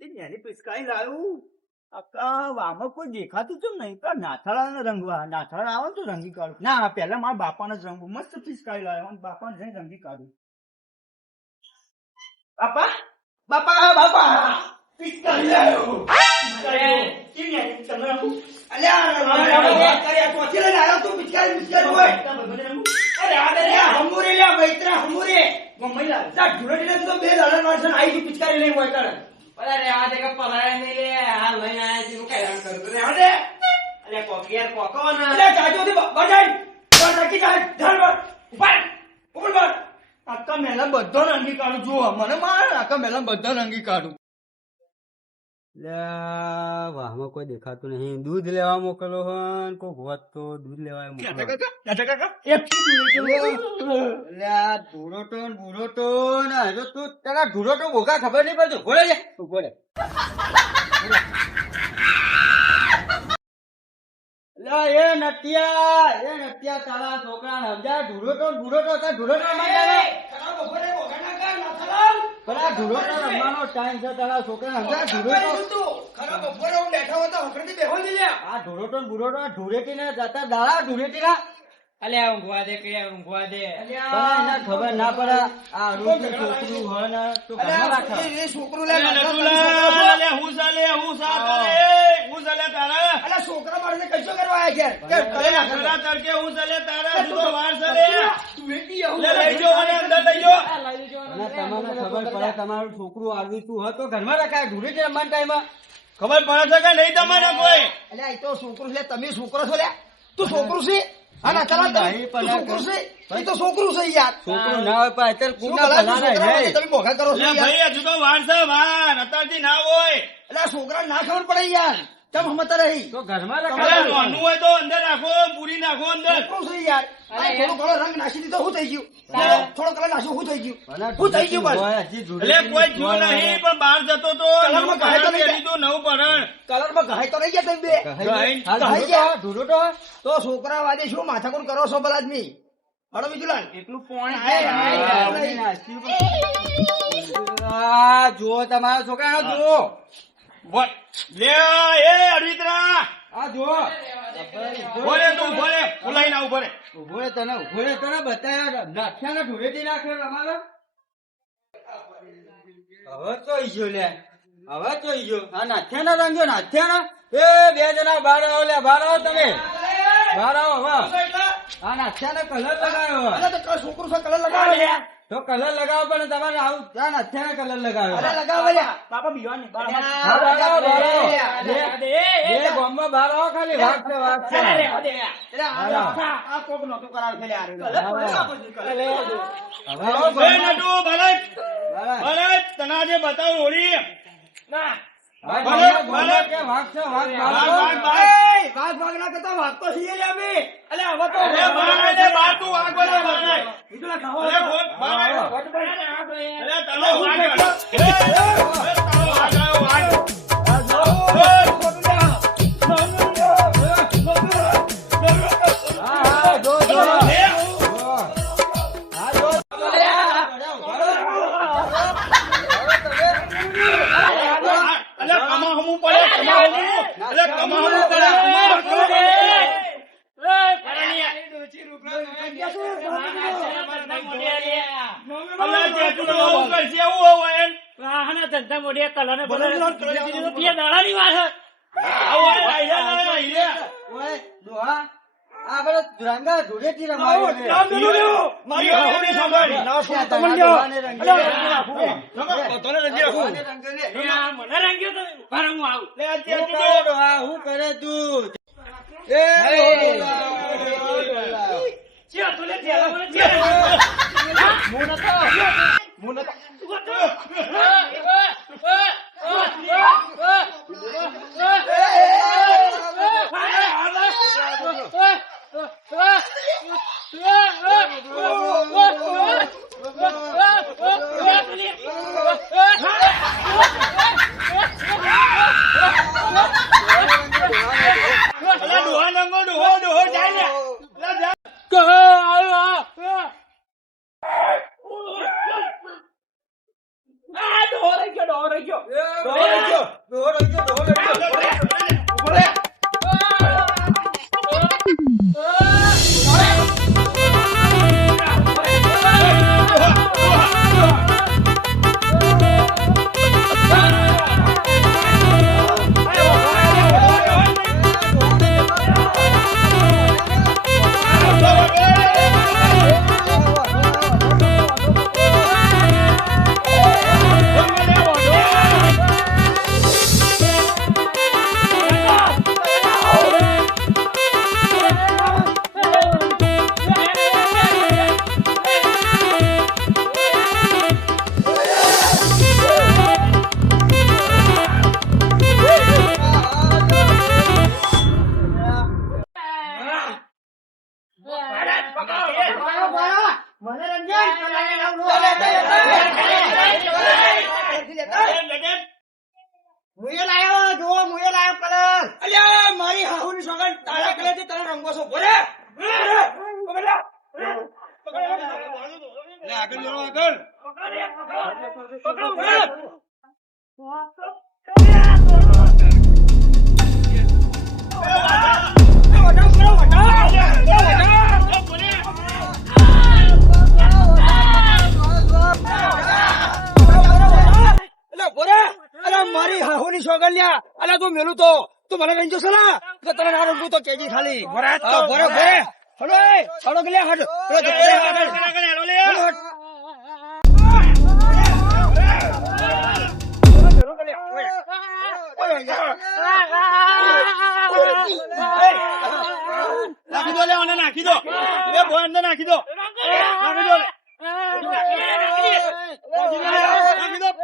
એની પિચકારી લાવ્યું આમાં કોઈ દેખાતું કેમ નહીં પેલા નાથાળા રંગવા નાથાળા આવે ને તો રંગી કાઢું ના પેલા મારા બાપાને જ રંગવું મસ્ત પિચકારી લાવ્યો બાપાને જઈને રંગી કાઢું બાપા બાપા બાપા પિચકારી લાવ્યો પિચકારી લઈ હોય અરે આ દેખ પલાય નહીં લે આ લઈને આયા તીનું કૈરાન કરું રે હડે અરે કોકિયાર કોકો ના અરે જાજો થી બજાઈ બજાકી જાય ધર ઉપર આકા મેલા બધો રંગી કાઢું જો મને માર આકા મેલા બધો રંગી કાઢું લે વાહમાં કોઈ દેખાતું નહીં દૂધ લેવા મોકલો હન કોઈ હોત તો દૂધ લેવા મોકલો કાકા એક લે ધુરોટો ના જો તું તારા ધુરોટો ભોગા ખબર નહીં પડતું ઘોડે જા ઘોડે લે એ નટિયા તારા છોકરા સમજા ધુરોટો તા ધુરોટો માં પેલા ધુરોટો રમવાનો ટાઈમ છે તારા છોકરા સમજા ધુરોટો ખરાબ બપોરે હું બેઠા હોતો હકડતી બેહો ને લે આ ધુરોટો ધુરેટી ને જતા દાડા ધુરેટી ના અલ્યા ઊંઘવા દે કે ઊંઘવા દે અલ્યા ખબર ના પડે આ રૂપી છોકરું હોય ને તો ઘરમાં રાખે એ છોકરું લે હું ચાલે તારા અલ્યા છોકરા મારે કઈસો કરવા આયા કે ઘરે તડકે હું ચાલે તારા જુદો વાર ચાલે તું વેટી આવું લઈ જો અને અંદર લઈ જો અને તમને ખબર પડે તમારું છોકરું આવી તું હતો ઘરમાં રખાય ધૂળેટી રમવાના ટાઈમમાં ખબર પડે છે કે નહીં તમારે કોઈ અલ્યા એ તો છોકરું છે તમે છોકરો છો લે તું છોકરું છે આના ચલા છોકરું છે એ તો છોકરું છે યાર છોકરું ના હોય પણ અત્યારે કુના ભલાના તમે મોખા કરો છો યાર ભાઈ હજુ તો વાર છે વાર અત્યારથી ના હોય એટલે છોકરા ના ખબર પડે યાર ચમ હમતા રહી તો ઘરમાં રખાય નાનું હોય તો અંદર રાખો પૂરી નાખો અંદર છોકરું છે યાર થોડો કલર રંગ નાખી દીધો હું થઈ ગયું થોડો કલર નાખ્યો હું થઈ ગયું એટલે કોઈ જો નહીં પણ બહાર જતો તો કલરમાં ગહાય તો નહીં દીધું નવું પણ કલરમાં ગહાય તો નહીં ગયા તમે બે ગહાય ગયા ધૂળોટો તો છોકરા વાદે શું માથાકૂટ કરો છો ભલા આદમી હડો બીજુલાલ એટલું પોણી જો તમારા છોકરા જો લે એ અરિત્રા આ જો બોલે તું બોલે ફુલાઈ ના ઉભરે ઉભરે તને બતાયા નાખ્યા ઢોરેટી નાખે અમારે હવે ચોઈ ગયો લે હવે ચોઈ ગયો આ નાખ્યા ના રંગ્યો નાખ્યા એ બે જણા બહાર આવો લે બહાર આવો તમે બહાર આવો હવે આ નાખ્યા ને કલર લગાવ્યો તો છોકરું કલર લગાવે તો કલર લગાવો પણ તમારે આવું ત્યાં નાખ્યા કલર લગાવ્યો લગાવો બાપા બીવાની ગામમાં બહાર આવો ખાલી વાત છે આ કોક નતું કરાવ તના જે બતાવ હોળી ના વાઘ ના કરતા વાઘ તો છીએ લે અમે અલે હવે તો બાર તું વાઘ બોલે બીજું ખાવા હું કરે તું મારી હાહુની સોગંદ તારા કલેથી તને રંગો છો બોલે આગળ મારી હાહુની સોગંદ લ્યા અલા તું મેલું તો તું મને રંજો છે ને તો તને ના રંગું તો કેજી ખાલી ભરે હલો હલો કે લે હટ નાખી દો લે ઓને નાખી દો એ બોય અંદર નાખી દો નાખી દો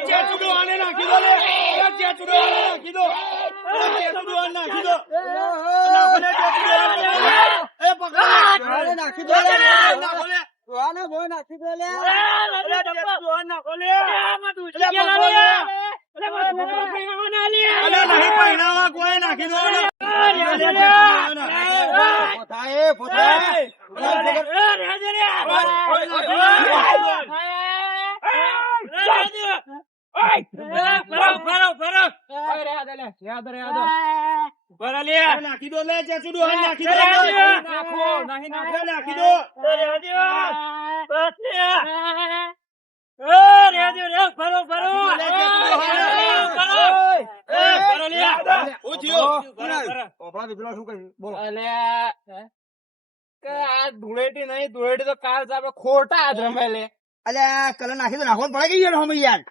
ચેચુડો આને નાખી દો લે ચેચુડો આને નાખી દો ચેચુડો આને નાખી દો એ પકડ નાખી દો લે નાખો લે આને બોય નાખી દો લે ચેચુડો આને નાખો લે અલે નહીં પહેરાવા કોઈ નાખી દો ને પોતાએ પોતાએ નાખી દો લે ચેચુડો નાખી દો નાખો નહીં નાખો નાખી દો ધૂળેટી નહીં ધૂળેટી તો કાલ આપડે ખોટા હાથ રમે લે અલ્યા કલર નાખી તો નાખવાનું પડે કે યાર હમ યાર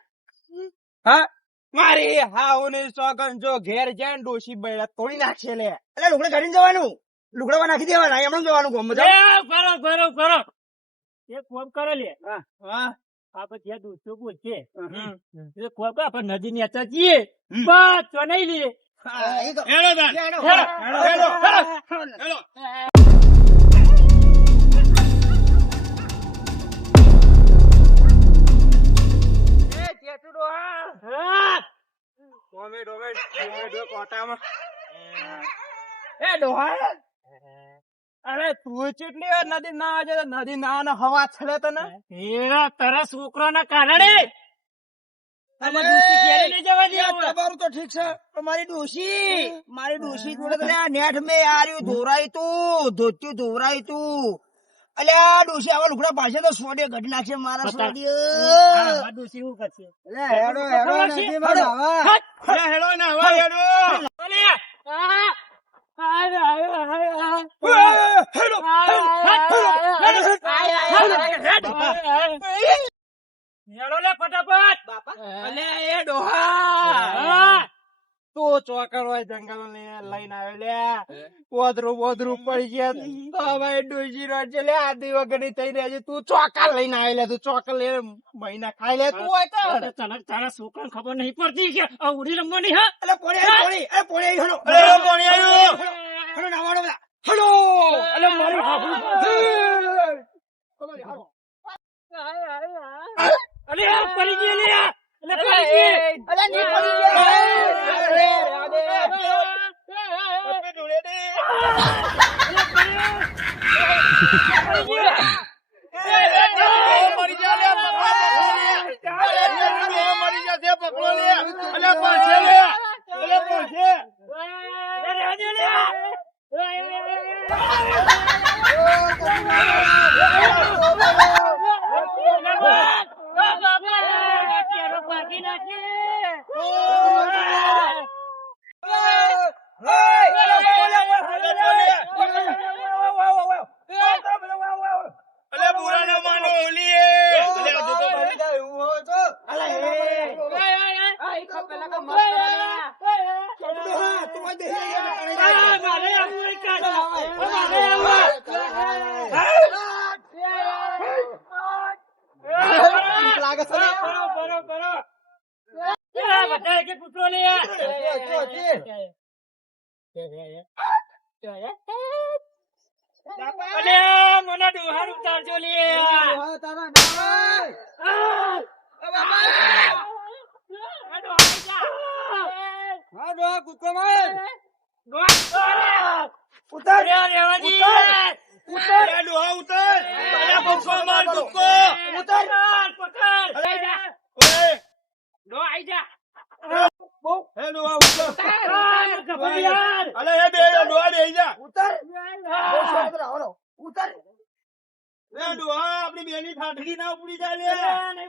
હા મારી હાઉની સોગન જો ઘેર જાય ડોશી બૈરા તોડી નાખશે લે અલ્યા લુગડે કાઢીને જવાનું લુગડામાં નાખી દેવાના એમણે જવાનું ગમ કરો એક ફોન કરો લે હા આપડે ત્યાં દોસ્તો બોલશે એ ફોન કરો આપડે નદી ની અચા જઈએ બસ તો નહીં લે હેલો તાન હેલો હેલો અરે તું ચેટલી વાર નદી ના આવે નદી ના હવા છેડે તને તારા છોકરા ના કારણે તમારું તો ઠીક છે પણ મારી ડોશી જોડે નેટ મેં આર્યું ધોરાય તું ધોત્યું ધોરાય તું અલ્યા ડોશી આવા લુગડા પાછે તો સોડે ઘડી નાખશે મારા સોડિયો ડોસી શું કરશે હેડો ના હવા હેડો ફટાફટ અલે એ ડોહા તો ચોકર હોય જંગલ ને લઈને આવ્યો પોદરું પડી ગયા તો ભાઈ ડોસી રોડ છે લે આધી વગરની થઈ રહ્યા છે તું ચોકર લઈને આવ્યો તું ચોકર લે મહિના ખાઈ લે તું હોય તારા છોકરાને ખબર નહીં પડતી કે ઉડી રમવાની હા અલે પોણી હેડો પાણી આવ્યું હેડો નાવાનો બધા હેડો અલે મારી હાફુ અરે પડી ગઈ લે અલે ની પડી મરી જા અલે બુરા ના માનો ઓલી એ. અલે આ જોતો બાબુ. મને ડોહાર ઉતારજો લે ઉતાર રેવાજી અલે ડોહા ઉતર. અલે ભૂકો માર ભૂકો. ઉતાર પકડ ઓય. ડો આઈ જા હે ડોહા ઉતર. અલે એ બે ડોહા બેહી જા. ઉતાર ઉતાર લે ડોહા આપણી બેની ઠાઠડી ના ઉપડી જાય લે. લે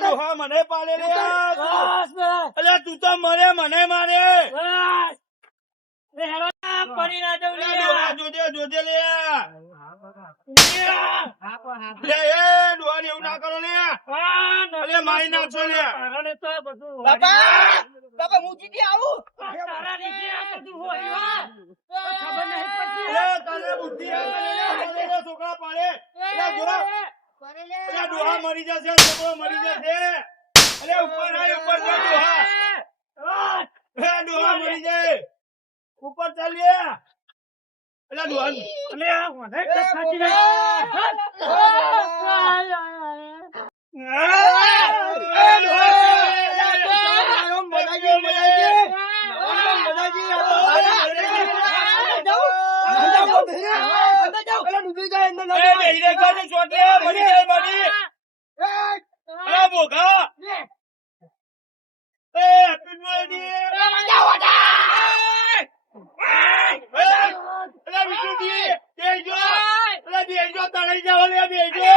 ડોહા મને પાડે લે. અલે તું તો મરે મને મારે. પડી ના જવું લે ડોહા જોજે જોજે લે. લે એ ડોહા ને એવું ના કરો લે. અલે મારી નાખશો લે. બાપા હું જીતી આવું લે તને બુદ્ધિ આવે લે. લે લે છોકરા પાડે. લે જો. અલે ડોહા મરી જશે છોકરો મરી જશે. અલે ઉપર આય ઉપર જા ડોહા. હે ડોહા મરી જાય. ઉપર ચાલ લે. અલે ડોહા મજા આવી ગઈ.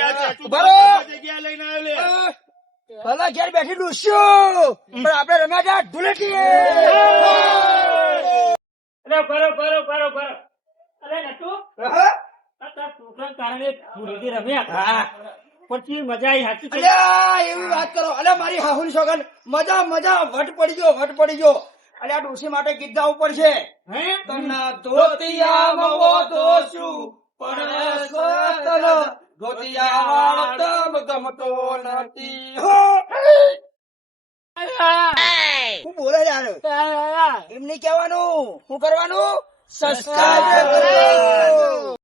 આ ચાચુ જગ્યા લઈને આવ્યો લે. ભલા ઘેર બેઠી ડૂસ્યો પણ આપડે રમ્યા હતા ધૂળેટી પછી મજા આવી સાચું છે. અલ્યા એવી વાત કરો અલ્યા મારી હાહુની સોગન મજા મજા વટ પડી ગયો અલ્યા ડોસી માટે ગીત ગાવું પડશે હે? તના ધોતિયામાં વો દોશું પણ સ્વતન ધોતિયા તમ ગમતો નથી હો હું બોલે યાર એમ નહીં કહેવાનું શું કરવાનું સબસ્ક્રાઇબ કરો